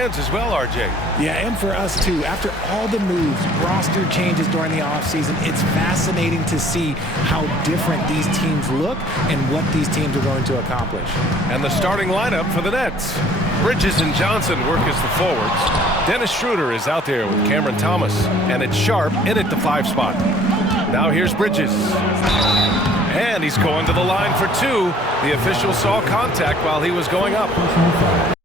fans as well, RJ. Yeah, and for us too. After all the moves, roster changes during the offseason, it's fascinating to see how different these teams look and what these teams are going to accomplish. And the starting lineup for the Nets. Bridges and Johnson work as the forwards. Dennis Schroeder is out there with Cameron Thomas, and it's Sharp in at the 5 spot. Now here's Bridges. And he's going to the line for 2. The official saw contact while he was going up.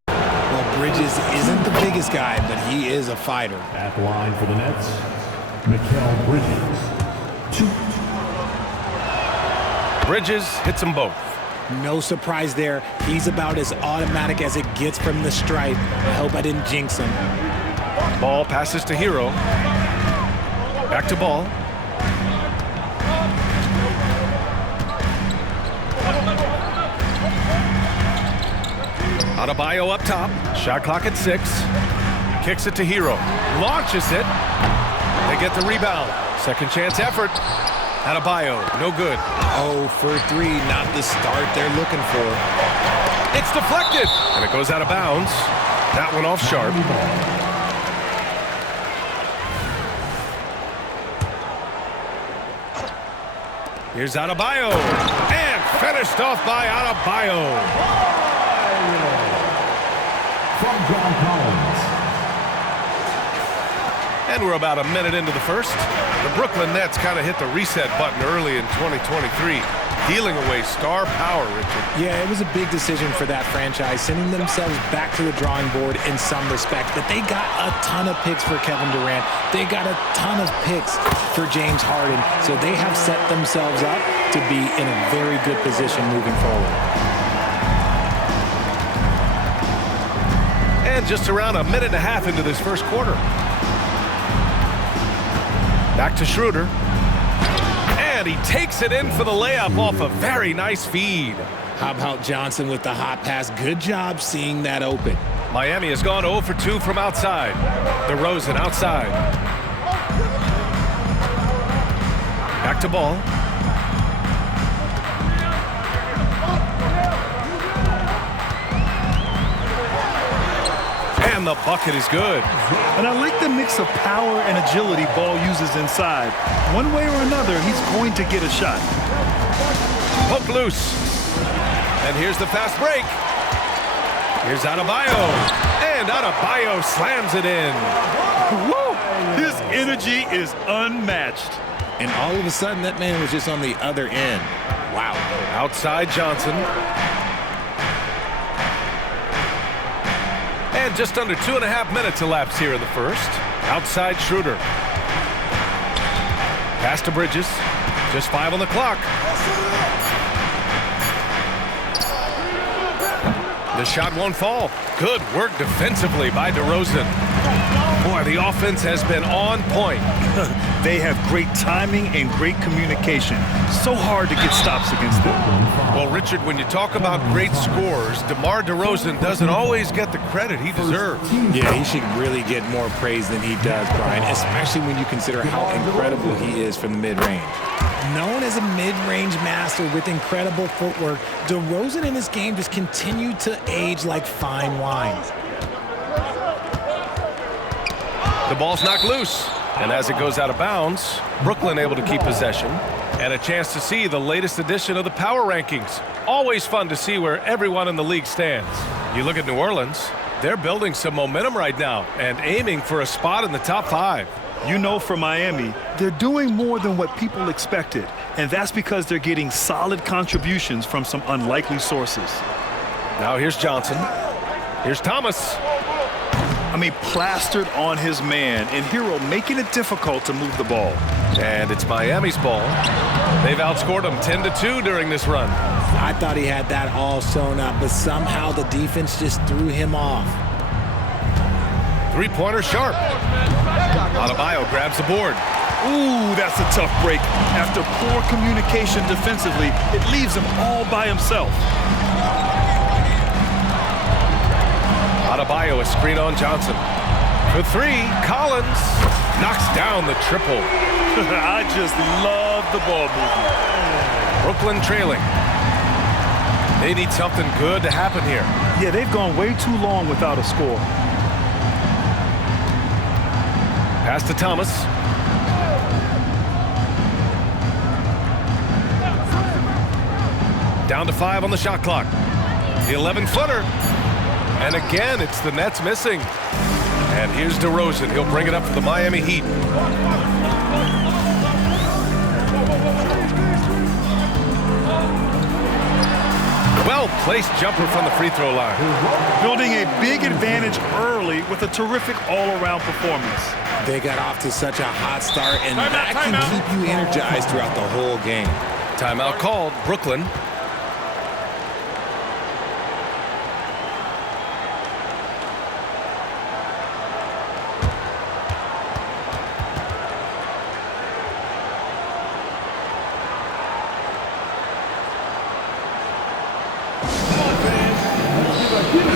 Well, Bridges isn't the biggest guy, but he is a fighter. At the line for the Nets, Mikal Bridges. Bridges hits them both. No surprise there. He's about as automatic as it gets from the stripe. I hope I didn't jinx him. Ball passes to Hero. Back to Ball. Adebayo up top. Shot clock at 6. Kicks it to Hero. Launches it. They get the rebound. Second chance effort. Adebayo, no good. 0 for 3, not the start they're looking for. It's deflected, and it goes out of bounds. That one off Sharp. Here's Adebayo, and finished off by Adebayo. From John Collins. And we're about a minute into the first. The Brooklyn Nets kind of hit the reset button early in 2023, dealing away star power, Richard. Yeah, it was a big decision for that franchise, sending themselves back to the drawing board in some respect. But they got a ton of picks for Kevin Durant. They got a ton of picks for James Harden. So they have set themselves up to be in a very good position moving forward. And just around a minute and a half into this first quarter. Back to Schroeder. And he takes it in for the layup off a very nice feed. How about Johnson with the hot pass? Good job seeing that open. Miami has gone 0 for 2 from outside. DeRozan outside. Back to Ball. And the bucket is good. And I like the mix of power and agility Ball uses inside. One way or another, he's going to get a shot. Hook loose. And here's the fast break. Here's Adebayo. And Adebayo slams it in. Woo! His energy is unmatched. And all of a sudden, that man was just on the other end. Wow. Outside Johnson. And just under 2.5 minutes elapsed here in the first. Outside Schroeder. Pass to Bridges. Just 5 on the clock. The shot won't fall. Good work defensively by DeRozan. Boy, the offense has been on point. They have great timing and great communication. So hard to get stops against them. Well, Richard, when you talk about great scorers, DeMar DeRozan doesn't always get the credit he deserves. Yeah, he should really get more praise than he does, Brian, especially when you consider how incredible he is from the mid-range. Known as a mid-range master with incredible footwork, DeRozan in his game just continued to age like fine wine. The ball's knocked loose, and as it goes out of bounds, Brooklyn able to keep possession, and a chance to see the latest edition of the power rankings. Always fun to see where everyone in the league stands. You look at New Orleans, they're building some momentum right now and aiming for a spot in the top 5. You know, for Miami, they're doing more than what people expected, and that's because they're getting solid contributions from some unlikely sources. Now here's Johnson. Here's Thomas. I mean, plastered on his man, and Hero making it difficult to move the ball. And it's Miami's ball. They've outscored them 10-2 during this run. I thought he had that all sewn up, but somehow the defense just threw him off. Three-pointer Sharp. Adebayo grabs the board. Ooh, that's a tough break. After poor communication defensively, it leaves him all by himself. Adebayo a screen on Johnson. For 3, Collins knocks down the triple. I just love the ball movement. Brooklyn trailing. They need something good to happen here. Yeah, they've gone way too long without a score. Pass to Thomas. Down to 5 on the shot clock. The 11-footer. And again, it's the Nets missing. And here's DeRozan. He'll bring it up for the Miami Heat. Well-placed jumper from the free throw line. Building a big advantage early with a terrific all-around performance. They got off to such a hot start, and that can keep you energized throughout the whole game. Timeout called. Brooklyn.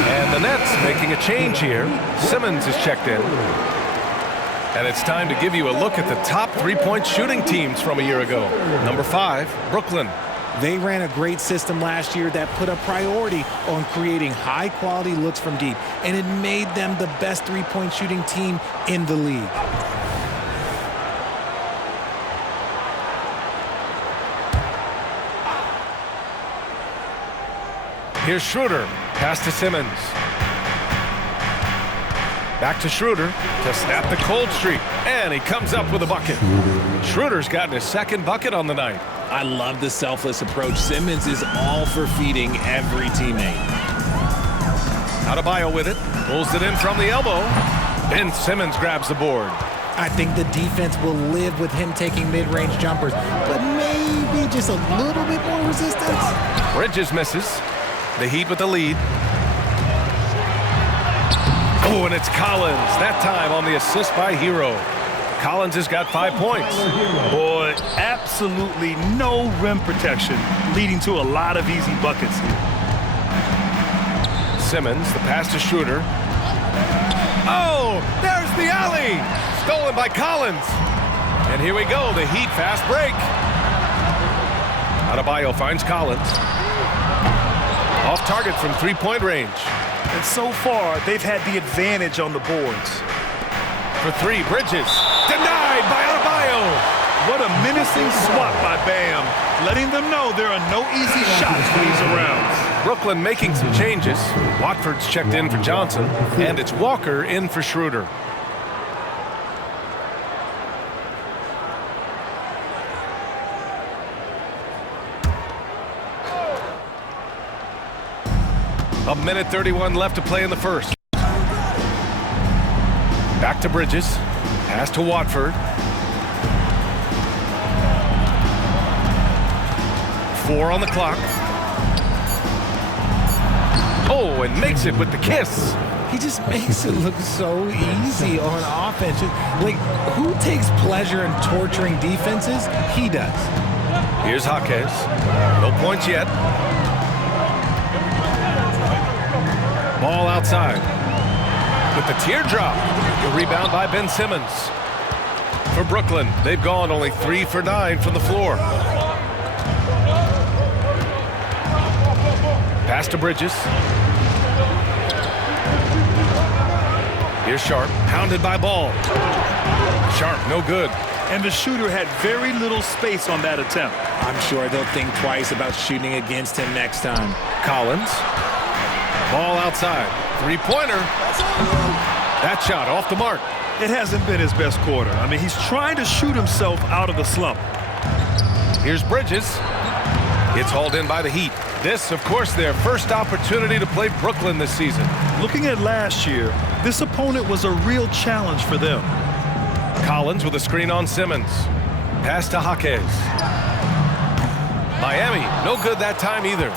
And the Nets making a change here. Simmons is checked in. And it's time to give you a look at the top three-point shooting teams from a year ago. Number 5, Brooklyn. They ran a great system last year that put a priority on creating high-quality looks from deep, and it made them the best three-point shooting team in the league. Here's Schroeder. Pass to Simmons. Back to Schroeder to snap the cold streak. And he comes up with a bucket. Schroeder's gotten his second bucket on the night. I love the selfless approach. Simmons is all for feeding every teammate. Adebayo with it. Pulls it in from the elbow. Ben Simmons grabs the board. I think the defense will live with him taking mid-range jumpers, but maybe just a little bit more resistance. Bridges misses. The Heat with the lead. Oh, and it's Collins. That time on the assist by Hero. Collins has got 5 points. Boy, absolutely no rim protection, leading to a lot of easy buckets here. Simmons, the pass to Schroeder. Oh, there's the alley. Stolen by Collins. And here we go, the Heat fast break. Adebayo finds Collins. Off target from three-point range. And so far, they've had the advantage on the boards. For 3, Bridges. Denied by Adebayo. What a menacing swat by Bam, letting them know there are no easy shots for these rounds. Brooklyn making some changes. Watford's checked in for Johnson, and it's Walker in for Schroeder. A minute 31 left to play in the first. Back to Bridges. Pass to Watford. 4 on the clock. Oh, and makes it with the kiss. He just makes it look so easy on offense. Like, who takes pleasure in torturing defenses? He does. Here's Jaquez. No points yet. Ball outside. With the teardrop. The rebound by Ben Simmons. For Brooklyn, they've gone only 3 for 9 from the floor. Pass to Bridges. Here's Sharp, pounded by Ball. Sharp, no good. And the shooter had very little space on that attempt. I'm sure they'll think twice about shooting against him next time. Collins. Ball outside. Three-pointer. That shot off the mark. It hasn't been his best quarter. I mean, he's trying to shoot himself out of the slump. Here's Bridges. It's hauled in by the Heat. This, of course, their first opportunity to play Brooklyn this season. Looking at last year, this opponent was a real challenge for them. Collins with a screen on Simmons. Pass to Jaquez. Miami, no good that time either.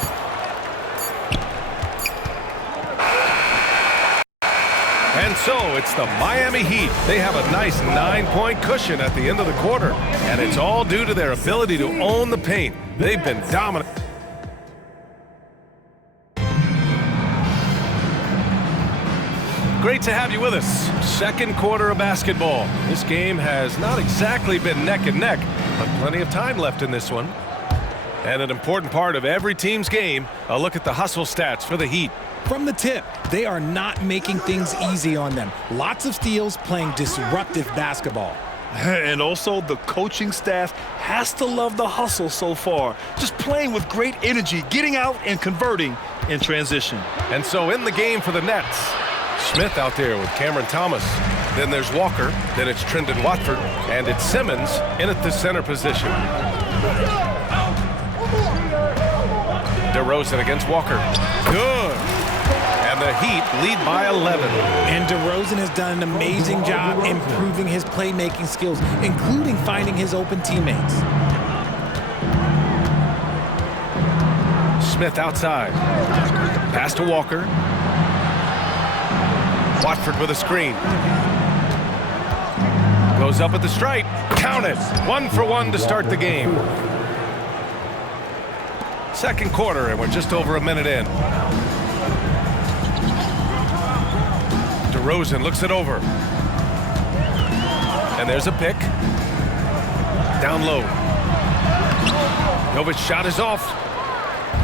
And so it's the Miami Heat. They have a nice 9-point cushion at the end of the quarter. And it's all due to their ability to own the paint. They've been dominant. Great to have you with us. Second quarter of basketball. This game has not exactly been neck and neck, but plenty of time left in this one. And an important part of every team's game, a look at the hustle stats for the Heat. From the tip, they are not making things easy on them. Lots of steals, playing disruptive basketball. And also, the coaching staff has to love the hustle so far. Just playing with great energy, getting out and converting in transition. And so in the game for the Nets, Smith out there with Cameron Thomas. Then there's Walker. Then it's Trendon Watford. And it's Simmons in at the center position. DeRozan against Walker. Good. And the Heat lead by 11. And DeRozan has done an amazing job improving his playmaking skills, including finding his open teammates. Smith outside. Pass to Walker. Watford with a screen. Goes up at the stripe. Count it. 1 for 1 to start the game. Second quarter, and we're just over a minute in. DeRozan looks it over. And there's a pick. Down low. Jovic's shot is off.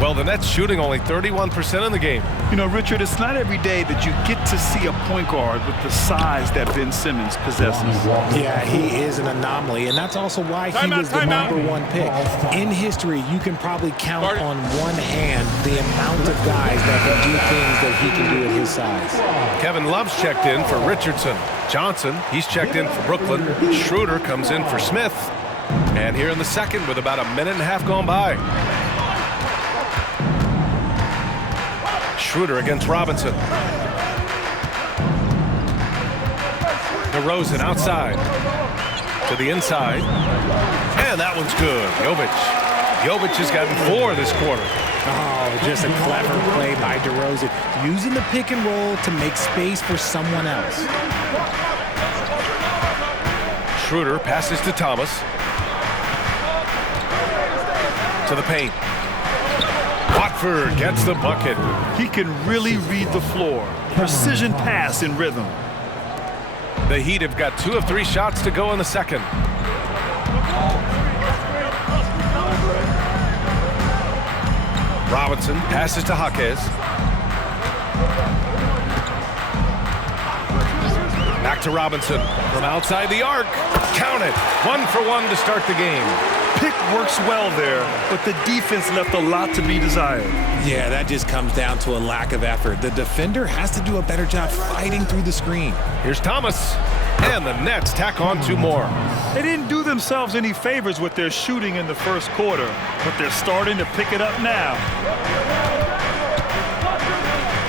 Well, the Nets shooting only 31% in the game. You know, Richard, it's not every day that you get to see a point guard with the size that Ben Simmons possesses. Yeah, he is an anomaly, and that's also why he was the #1 pick. In history, you can probably count on one hand the amount of guys that can do things that he can do at his size. Kevin Love's checked in for Richardson. Johnson, he's checked in for Brooklyn. Schroeder comes in for Smith. And here in the second with about a minute and a half gone by. Schroeder against Robinson. DeRozan outside. To the inside. And that one's good. Jovic has gotten 4 this quarter. Oh, just a clever play by DeRozan, using the pick and roll to make space for someone else. Schroeder passes to Thomas. To the paint. Watford gets the bucket. He can really read the floor. Precision pass in rhythm. The Heat have got 2 of 3 shots to go in the second. Robinson passes to Jaquez. Back to Robinson from outside the arc. Count it. 1 for 1 to start the game. Pick works well there, but the defense left a lot to be desired. Yeah, that just comes down to a lack of effort. The defender has to do a better job fighting through the screen. Here's Thomas, and the Nets tack on 2 more. They didn't do themselves any favors with their shooting in the first quarter, but they're starting to pick it up now.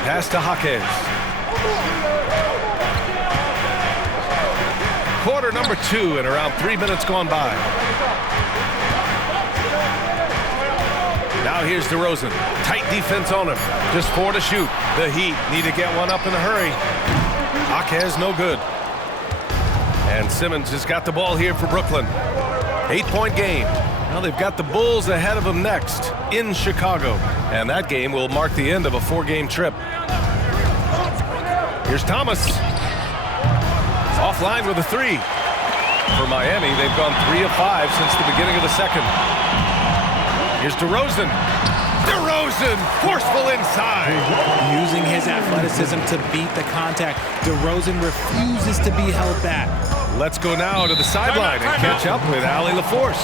Pass to Jaquez. Quarter number 2 and around 3 minutes gone by. Now here's DeRozan. Tight defense on him. Just 4 to shoot. The Heat need to get one up in a hurry. Jaquez no good. And Simmons has got the ball here for Brooklyn. 8-point game. Now they've got the Bulls ahead of them next in Chicago. And that game will mark the end of a 4-game trip. Here's Thomas. Offline with a 3. For Miami, they've gone 3 of 5 since the beginning of the second. Here's DeRozan. DeRozan, forceful inside. Using his athleticism to beat the contact, DeRozan refuses to be held back. Let's go now to the sideline and catch up with Allie LaForce.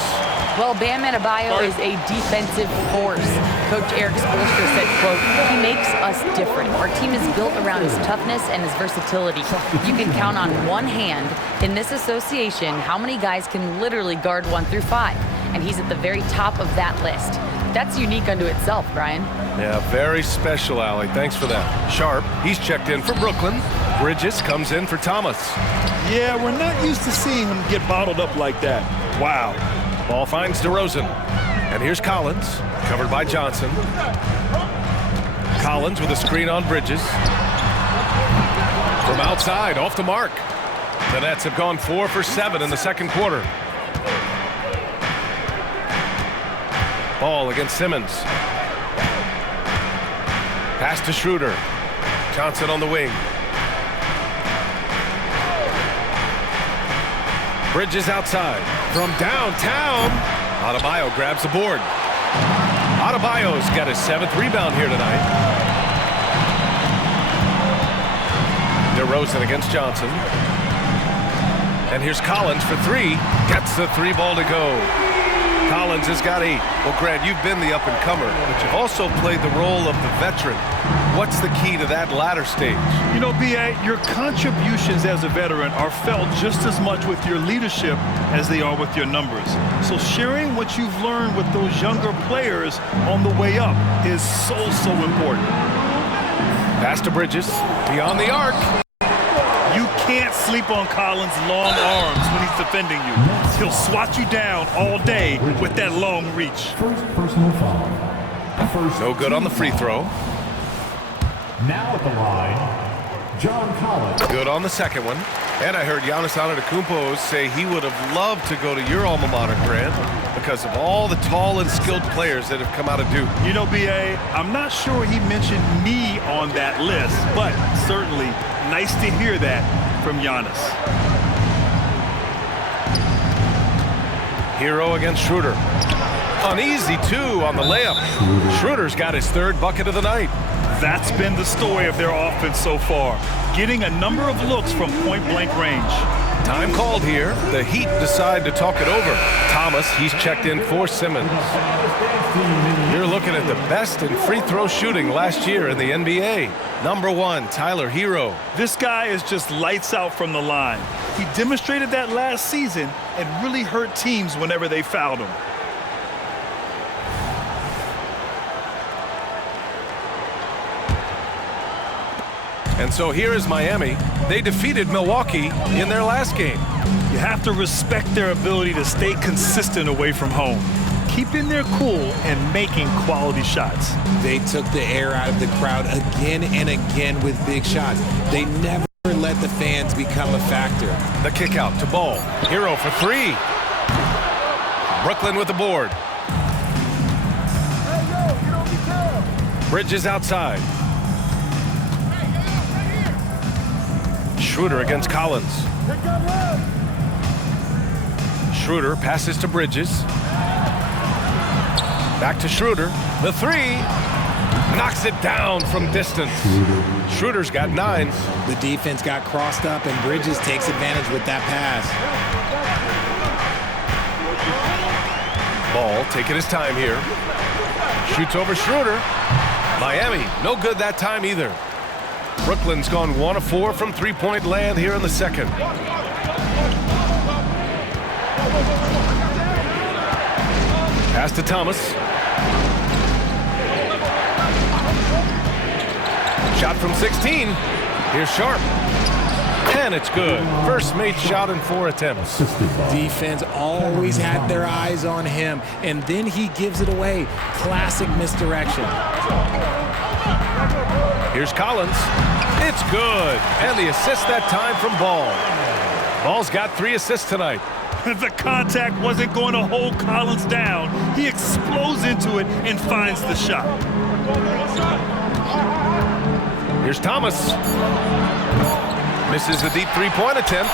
Well, Bam Adebayo is a defensive force. Coach Eric Spoelstra said, quote, "He makes us different. Our team is built around his toughness and his versatility. You can count on one hand in this association how many guys can literally guard 1 through 5. And he's at the very top of that list. That's unique unto itself, Brian." Yeah, very special, Allie. Thanks for that. Sharp, he's checked in for Brooklyn. Bridges comes in for Thomas. Yeah, we're not used to seeing him get bottled up like that. Wow. Ball finds DeRozan. And here's Collins, covered by Johnson. Collins with a screen on Bridges. From outside, off the mark. The Nets have gone 4 for 7 in the second quarter. Ball against Simmons. Pass to Schroeder. Johnson on the wing. Bridges outside. From downtown, Adebayo grabs the board. Adebayo's got his 7th rebound here tonight. DeRozan against Johnson. And here's Collins for three. Gets the three ball to go. Collins has got 8. Well, Grant, you've been the up-and-comer, but you've also played the role of the veteran. What's the key to that latter stage? You know, B.A., your contributions as a veteran are felt just as much with your leadership as they are with your numbers. So sharing what you've learned with those younger players on the way up is so important. Pass to Bridges, beyond the arc. You can't sleep on Collins' long arms when he's defending you. He'll swat you down all day with that long reach. First personal foul. No good on the free throw. Now at the line, John Collins. Good on the second one. And I heard Giannis Antetokounmpo say he would have loved to go to your alma mater, Grant, because of all the tall and skilled players that have come out of Duke. You know, B.A., I'm not sure he mentioned me on that list, but certainly nice to hear that from Giannis. Hero against Schroeder. An easy 2 on the layup. Schroeder's got his 3rd bucket of the night. That's been the story of their offense so far, getting a number of looks from point-blank range. Time called here. The Heat decide to talk it over. Thomas, he's checked in for Simmons. You're looking at the best in free throw shooting last year in the NBA. Number 1, Tyler Hero. This guy is just lights out from the line. He demonstrated that last season and really hurt teams whenever they fouled him. And so here is Miami. They defeated Milwaukee in their last game. You have to respect their ability to stay consistent away from home, keeping their cool and making quality shots. They took the air out of the crowd again and again with big shots. They never let the fans become a factor. The kick out to Ball. Hero for 3. Brooklyn with the board. Bridges outside. Schroeder against Collins. Schroeder passes to Bridges. Back to Schroeder. The 3. Knocks it down from distance. Schroeder's got 9. The defense got crossed up, and Bridges takes advantage with that pass. Ball taking his time here. Shoots over Schroeder. Miami, no good that time either. Brooklyn's gone 1 of 4 from three-point land here in the second. Pass to Thomas. Shot from 16. Here's Sharp. And it's good. First made shot in 4 attempts. Defense always had their eyes on him, and then he gives it away. Classic misdirection. Here's Collins. It's good. And the assist that time from Ball. Ball's got 3 assists tonight. The contact wasn't going to hold Collins down. He explodes into it and finds the shot. Here's Thomas. Misses the deep three-point attempt.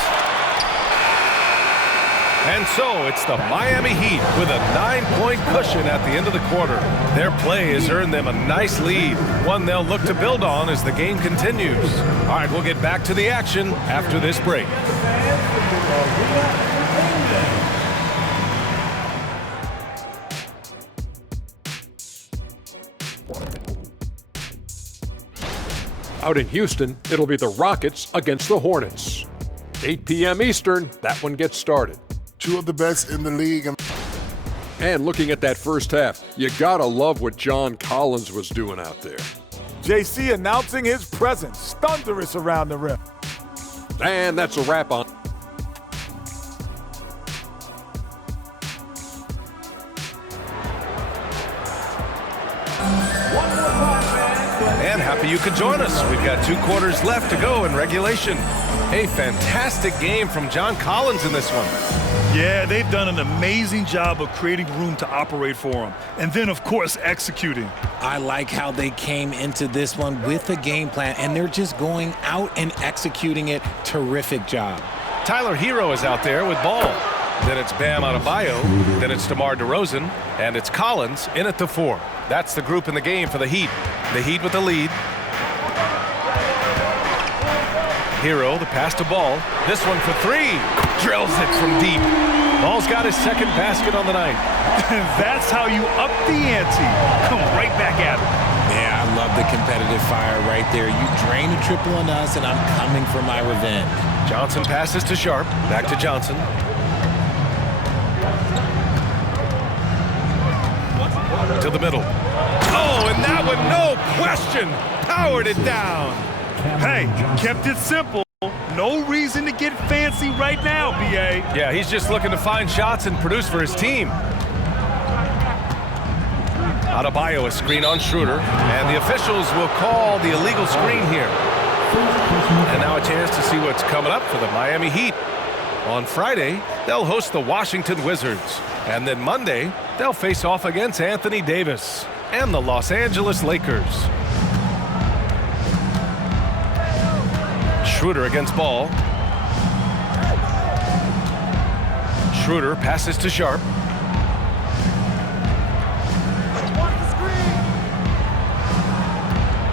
And so it's the Miami Heat with a 9-point cushion at the end of the quarter. Their play has earned them a nice lead, one they'll look to build on as the game continues. All right, we'll get back to the action after this break. Out in Houston, it'll be the Rockets against the Hornets. 8 p.m. Eastern, that one gets started. 2 of the best in the league. And looking at that first half, you gotta love what John Collins was doing out there. JC announcing his presence, thunderous around the rim. And that's a wrap on. And happy you could join us. We've got 2 quarters left to go in regulation. A fantastic game from John Collins in this one. Yeah, they've done an amazing job of creating room to operate for him. And then, of course, executing. I like how they came into this one with a game plan, and they're just going out and executing it. Terrific job. Tyler Hero is out there with Ball. Then it's Bam Adebayo. Then it's DeMar DeRozan. And it's Collins in at the 4. That's the group in the game for the Heat. The Heat with the lead. Hero, the pass to Ball. This one for three. Drills it from deep. Ball's got his second basket on the night. And that's how you up the ante. Come right back at it. Yeah, I love the competitive fire right there. You drain a triple on us, and I'm coming for my revenge. Johnson passes to Sharp. Back to Johnson. To the middle. Oh, and that one, no question, powered it down. Hey, kept it simple. No reason to get fancy right now, B.A. Yeah, he's just looking to find shots and produce for his team. Adebayo, a screen on Schroeder, and the officials will call the illegal screen here. And now a chance to see what's coming up for the Miami Heat. On Friday, they'll host the Washington Wizards. And then Monday, they'll face off against Anthony Davis and the Los Angeles Lakers. Schroeder against Ball. Schroeder passes to Sharp.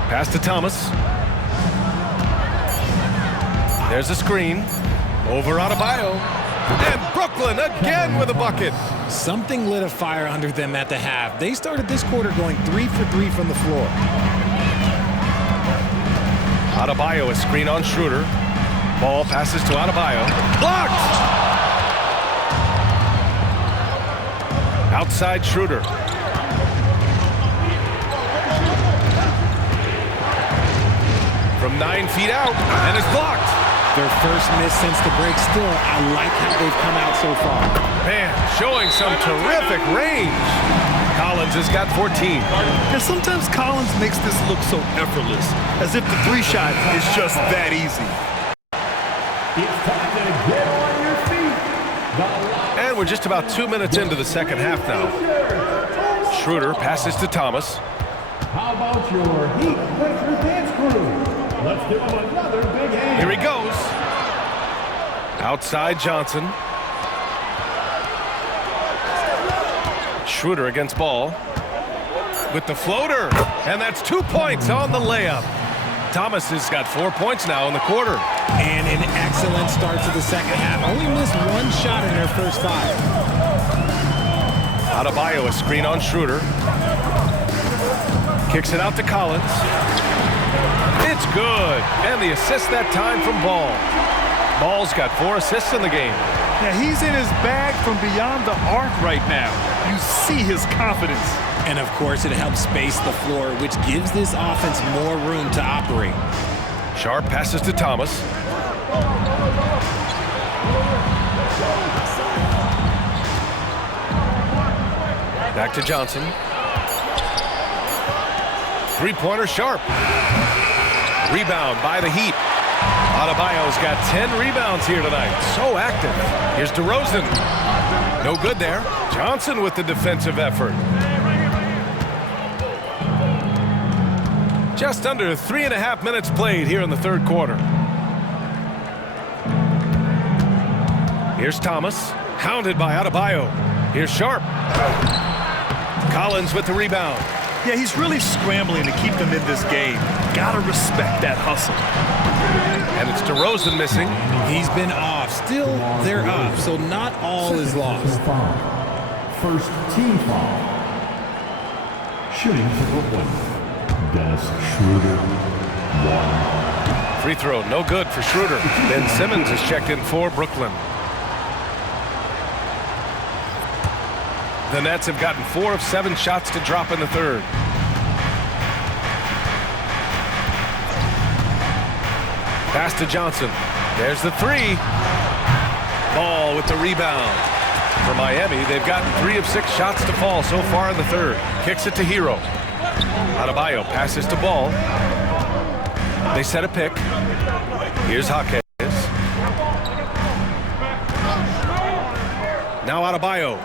Pass to Thomas. There's a screen. Over Adebayo. And Brooklyn again with a bucket. Something lit a fire under them at the half. They started this quarter going 3 for 3 from the floor. Adebayo, a screen on Schroeder. Ball passes to Adebayo. Blocked! Outside Schroeder. From 9 feet out, and it's blocked. Their first miss since the break. Still, I like how they've come out so far. Man, showing some terrific range. Collins has got 14. And sometimes Collins makes this look so effortless, as if the three shot is just that easy. It's time to get on your feet. And we're just about 2 minutes into the second half now. Schroeder passes to Thomas. How about your Heat Winter Dance Crew? Let's give him another big hand. Here he goes. Outside Johnson. Schroeder against Ball. With the floater. And that's 2 points on the layup. Thomas has got 4 points now in the quarter. And an excellent start to the second half. Only missed one shot in their first 5. Adebayo, a screen on Schroeder. Kicks it out to Collins. It's good. And the assist that time from Ball. Ball's got 4 assists in the game. Yeah, he's in his bag from beyond the arc right now. You see his confidence. And, of course, it helps space the floor, which gives this offense more room to operate. Sharp passes to Thomas. Back to Johnson. Three-pointer Sharp. Rebound by the Heat. Adebayo's got 10 rebounds here tonight. So active. Here's DeRozan. No good there. Johnson with the defensive effort. Just under 3.5 minutes played here in the third quarter. Here's Thomas. Hounded by Adebayo. Here's Sharp. Collins with the rebound. Yeah, he's really scrambling to keep them in this game. Gotta respect that hustle. And it's DeRozan missing. He's been off. Still, they're up, so not all is lost. First team foul. Shooting for Brooklyn. Dennis Schroeder. 1. Free throw, no good for Schroeder. Ben Simmons is checked in for Brooklyn. The Nets have gotten 4 of 7 shots to drop in the third. Pass to Johnson. There's the 3. Ball with the rebound. For Miami, they've gotten 3 of 6 shots to fall so far in the third. Kicks it to Hero. Adebayo passes to Ball. They set a pick. Here's Jaquez. Now Adebayo.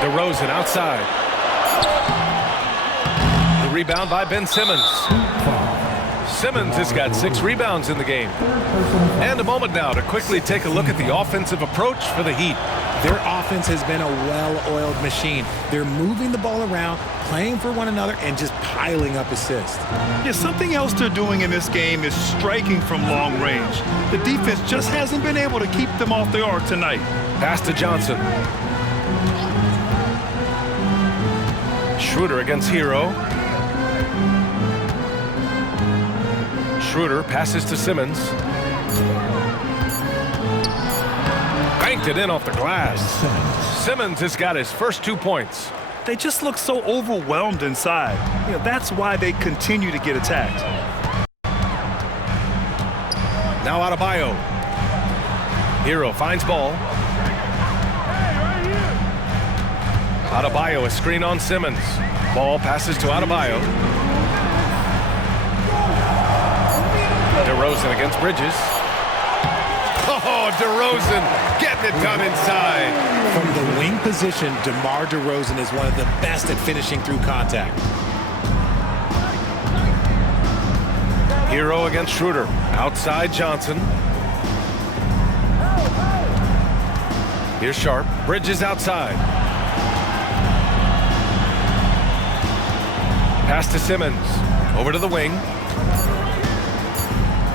DeRozan outside. The rebound by Ben Simmons. Simmons has got 6 rebounds in the game. And a moment now to quickly take a look at the offensive approach for the Heat. Their offense has been a well-oiled machine. They're moving the ball around, playing for one another, and just piling up assists. Yeah, something else they're doing in this game is striking from long range. The defense just hasn't been able to keep them off the arc tonight. Pass to Johnson. Schroeder against Hero. Schroeder passes to Simmons. Banked it in off the glass. Simmons has got his first 2 points. They just look so overwhelmed inside. You know, that's why they continue to get attacked. Now Adebayo. Hero finds ball. Adebayo, a screen on Simmons. Ball passes to Adebayo. DeRozan against Bridges. Oh, DeRozan getting it done inside. From the wing position, DeMar DeRozan is one of the best at finishing through contact. Hero against Schroeder. Outside Johnson. Here's Sharp. Bridges outside. Pass to Simmons. Over to the wing.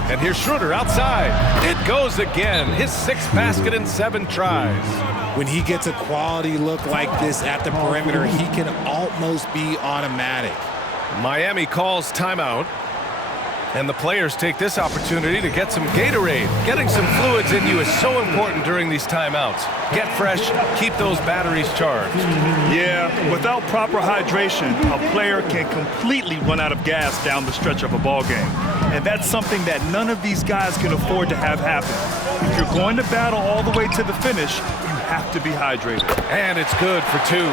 And here's Schroeder outside. It goes again. His 6th basket in 7 tries. When he gets a quality look like this at the perimeter, he can almost be automatic. Miami calls timeout. And the players take this opportunity to get some Gatorade. Getting some fluids in you is so important during these timeouts. Get fresh, keep those batteries charged. Yeah, without proper hydration, a player can completely run out of gas down the stretch of a ball game. And that's something that none of these guys can afford to have happen. If you're going to battle all the way to the finish, you have to be hydrated. And it's good for 2.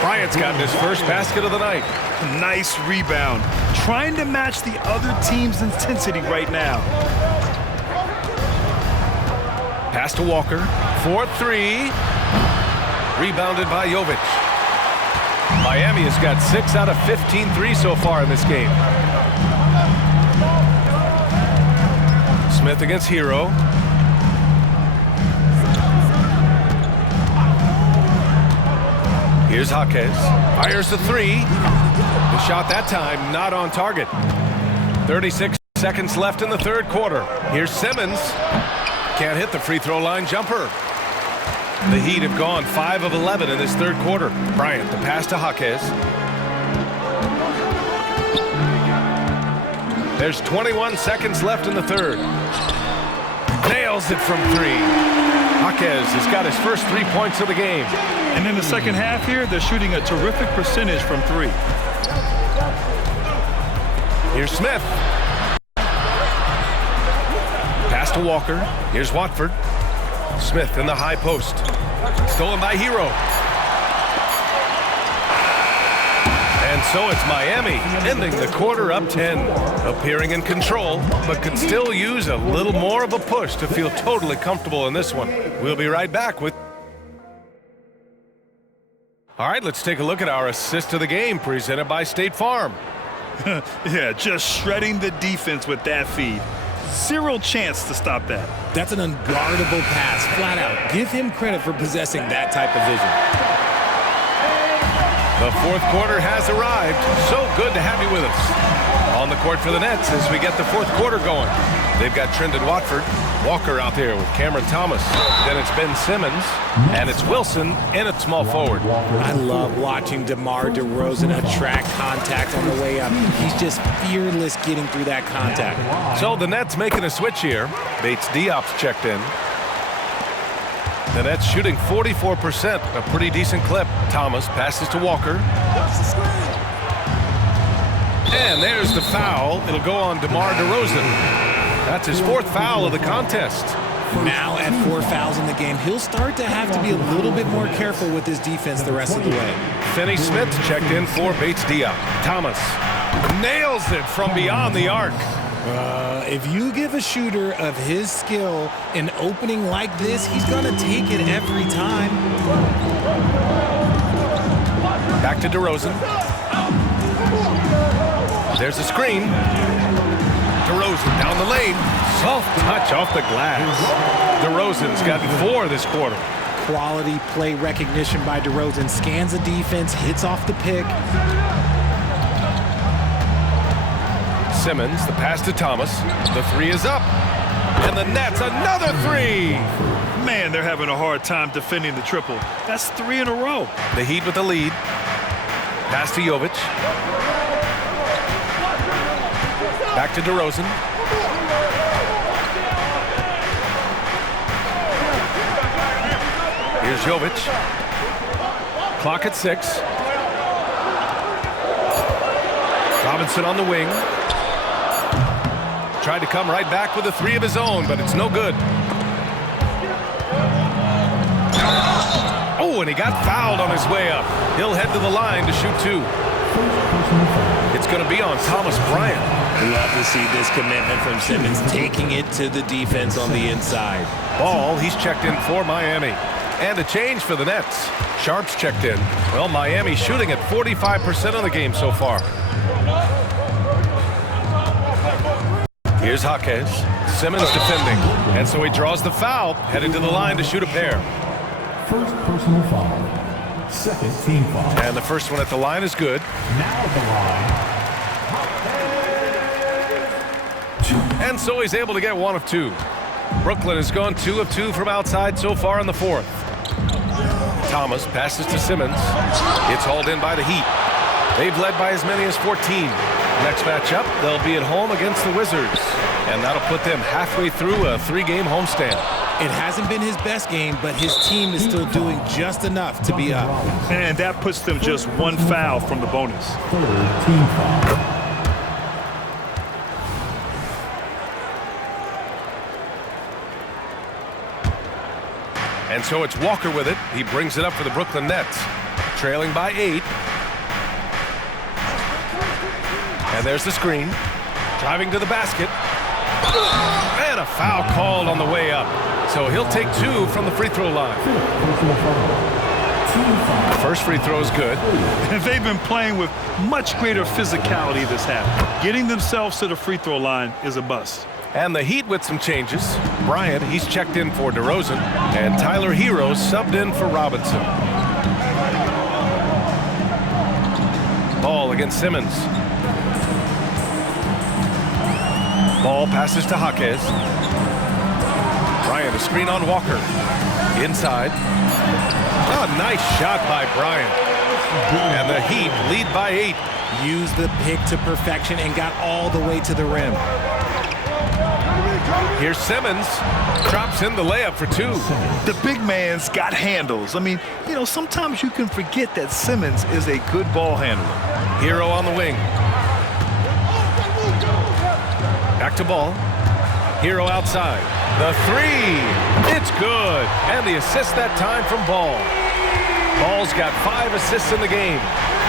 Bryant's gotten his first basket of the night. Nice rebound. Trying to match the other team's intensity right now. Pass to Walker. 4-3. Rebounded by Jovic. Miami has got 6 out of 15 threes so far in this game. Smith against Hero. Here's Jaquez. Fires the 3. The shot that time not on target. 36 seconds left in the 3rd quarter. Here's Simmons. Can't hit the free throw line jumper. The Heat have gone 5 of 11 in this 3rd quarter. Bryant, the pass to Jaquez. There's 21 seconds left in the 3rd. Nails it from 3. Jaquez has got his first 3 points of the game. And in the second half here, they're shooting a terrific percentage from 3. Here's Smith. Pass to Walker. Here's Watford. Smith in the high post. Stolen by Hero. And so it's Miami, ending the quarter up 10. Appearing in control, but could still use a little more of a push to feel totally comfortable in this one. We'll be right back with... All right, let's take a look at our assist of the game, presented by State Farm. Yeah, just shredding the defense with that feed. Zero chance to stop that. That's an unguardable pass, flat out. Give him credit for possessing that type of vision. The 4th quarter has arrived. So good to have you with us. On the court for the Nets as we get the 4th quarter going. They've got Trendon Watford. Walker out there with Cameron Thomas. Then it's Ben Simmons. And it's Wilson in at small forward. I love watching DeMar DeRozan attract contact on the way up. He's just fearless getting through that contact. So the Nets making a switch here. Bates Diop's checked in. The Nets shooting 44%, a pretty decent clip. Thomas passes to Walker. And there's the foul. It'll go on DeMar DeRozan. That's his 4th foul of the contest. Now at 4 fouls in the game, he'll start to have to be a little bit more careful with his defense the rest of the way. Finney Smith checked in for Bates Diop. Thomas nails it from beyond the arc. If you give a shooter of his skill an opening like this, he's going to take it every time. Back to DeRozan. There's a screen. DeRozan down the lane. Soft touch off the glass. DeRozan's gotten 4 this quarter. quality play recognition by DeRozan. Scans the defense, hits off the pick. Simmons, the pass to Thomas. The three is up. And the Nets, another three. Man, they're having a hard time defending the triple. That's 3 in a row. The Heat with the lead. Pass to Jovic. Back to DeRozan. Here's Jovic. Clock at 6. Robinson on the wing. Tried to come right back with a three of his own, but it's no good. Oh, and he got fouled on his way up. He'll head to the line to shoot 2. It's going to be on Thomas Bryant. Love to see this commitment from Simmons, taking it to the defense on the inside. Ball, he's checked in for Miami. And a change for the Nets. Sharp's checked in. Well, Miami shooting at 45% of the game so far. Here's Jaquez. Simmons defending. And so he draws the foul, headed to the line to shoot a pair. First personal foul. Second team foul. And the first one at the line is good. Now at the line. And so he's able to get 1 of 2. Brooklyn has gone 2 of 2 from outside so far in the 4th. Thomas passes to Simmons. It's hauled in by the Heat. They've led by as many as 14. Next matchup, they'll be at home against the Wizards. And that'll put them halfway through a 3-game homestand. It hasn't been his best game, but his team is still doing just enough to be up. And that puts them just 1 foul from the bonus. Third team foul. And so it's Walker with it. He brings it up for the Brooklyn Nets. Trailing by 8. And there's the screen. Driving to the basket. And a foul called on the way up. So he'll take 2 from the free throw line. First free throw is good. They've been playing with much greater physicality this half. Getting themselves to the free throw line is a bust. And the Heat with some changes. Bryant, he's checked in for DeRozan. And Tyler Hero subbed in for Robinson. Ball against Simmons. Ball passes to Jaquez. Bryant, a screen on Walker. Inside. Oh, nice shot by Bryant. And the Heat lead by 8. Used the pick to perfection and got all the way to the rim. Here's Simmons. Drops in the layup for 2. The big man's got handles. I mean, you know, sometimes you can forget that Simmons is a good ball handler. Hero on the wing. Back to Ball. Hero outside. The 3. It's good. And the assist that time from Ball. Ball's got 5 assists in the game.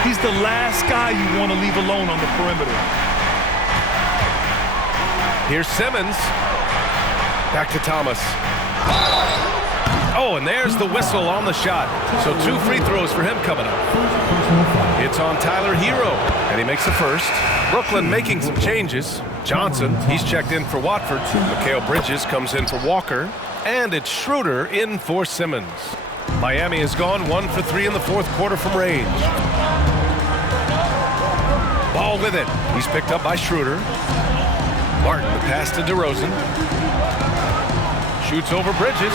He's the last guy you want to leave alone on the perimeter. Here's Simmons. Back to Thomas. Oh, and there's the whistle on the shot. So 2 free throws for him coming up. It's on Tyler Hero, and he makes the first. Brooklyn making some changes. Johnson, he's checked in for Watford. Mikal Bridges comes in for Walker. And it's Schroeder in for Simmons. Miami has gone 1 for 3 in the 4th quarter from range. Ball with it. He's picked up by Schroeder. Martin, the pass to DeRozan. Shoots over Bridges.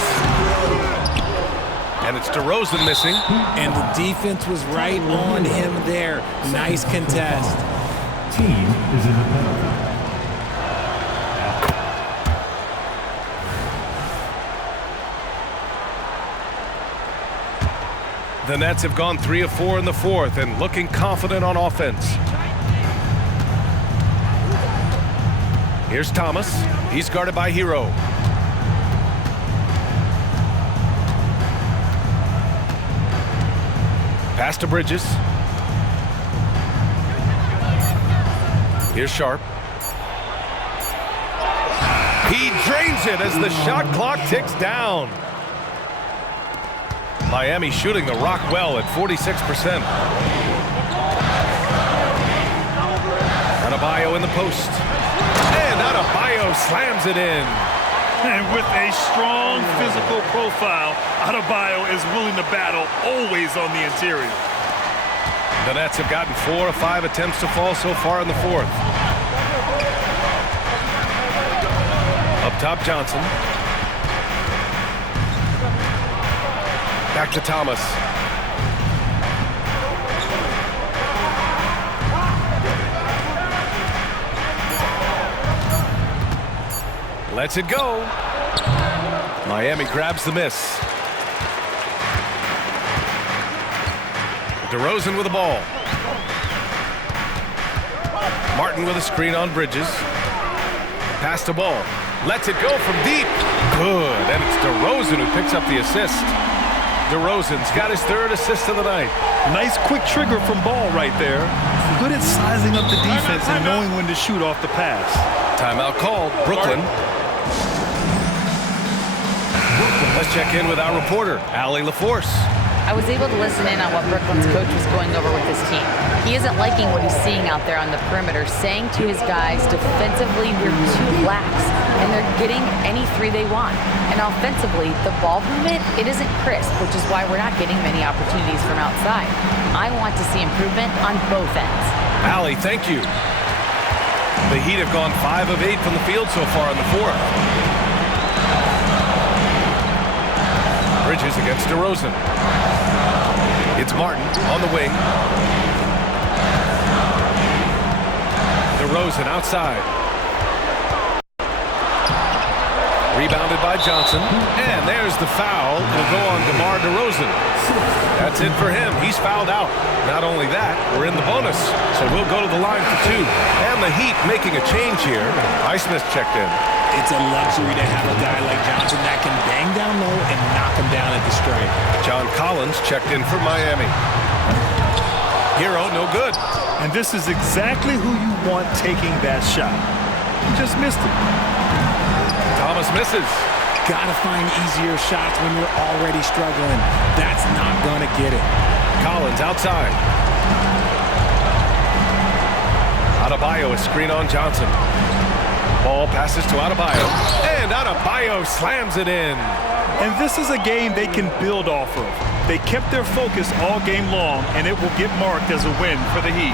And it's DeRozan missing. And the defense was right on him there. Nice contest. Team is in the penalty. The Nets have gone 3 of 4 in the 4th and looking confident on offense. Here's Thomas. He's guarded by Hero. Pass to Bridges. Here's Sharp. He drains it as the shot clock ticks down. Miami shooting the rock well at 46%. Adebayo in the post. And Adebayo slams it in. And with a strong physical profile, Adebayo is willing to battle always on the interior. The Nets have gotten 4 of 5 attempts to fall so far in the fourth. Up top, Johnson. Back to Thomas. Lets it go. Miami grabs the miss. DeRozan with the ball. Martin with a screen on Bridges. Pass the ball. Lets it go from deep. Good. And it's DeRozan who picks up the assist. DeRozan's got his 3rd assist of the night. Nice quick trigger from Ball right there. Good at sizing up the defense and knowing when to shoot off the pass. Timeout called. Brooklyn. Let's check in with our reporter, Allie LaForce. I was able to listen in on what Brooklyn's coach was going over with his team. He isn't liking what he's seeing out there on the perimeter, saying to his guys, defensively, we're too lax, and they're getting any 3 they want. And offensively, the ball movement, it isn't crisp, which is why we're not getting many opportunities from outside. I want to see improvement on both ends. Allie, thank you. The Heat have gone 5 of 8 from the field so far in the fourth. Bridges against DeRozan. It's Martin on the wing. DeRozan outside. Rebounded by Johnson. And there's the foul. It'll go on DeMar DeRozan. That's it for him. He's fouled out. Not only that, we're in the bonus. So we'll go to the line for 2. And the Heat making a change here. Highsmith checked in. It's a luxury to have a guy like Johnson that can bang down low and knock him down at the stripe. John Collins checked in for Miami. Hero, no good. And this is exactly who you want taking that shot. He just missed it. Thomas misses. Gotta find easier shots when you're already struggling. That's not gonna get it. Collins outside. Adebayo, a screen on Johnson. Ball passes to Adebayo, and Adebayo slams it in. And this is a game they can build off of. They kept their focus all game long, and it will get marked as a win for the Heat.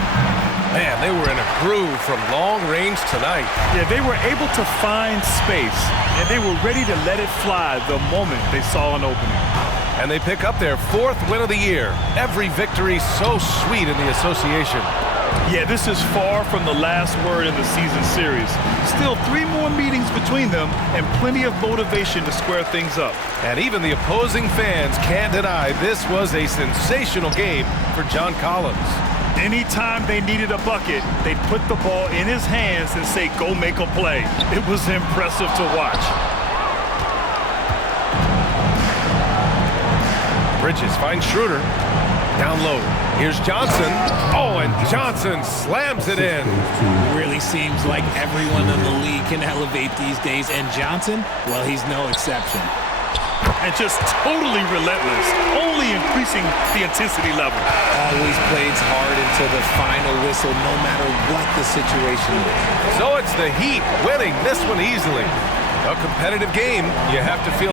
Man, they were in a groove from long range tonight. Yeah, they were able to find space, and they were ready to let it fly the moment they saw an opening. And they pick up their 4th win of the year. Every victory so sweet in the association. Yeah, this is far from the last word in the season series. Still 3 more meetings between them and plenty of motivation to square things up. And even the opposing fans can't deny this was a sensational game for John Collins. Anytime they needed a bucket, they'd put the ball in his hands and say, go make a play. It was impressive to watch. Bridges finds Schroeder. Down low. Here's Johnson. Oh, and Johnson slams it in. Really seems like everyone in the league can elevate these days, and Johnson, well, he's no exception. And just totally relentless, only increasing the intensity level. Always plays hard until the final whistle, no matter what the situation is. So it's the Heat winning this one easily. A competitive game, you have to feel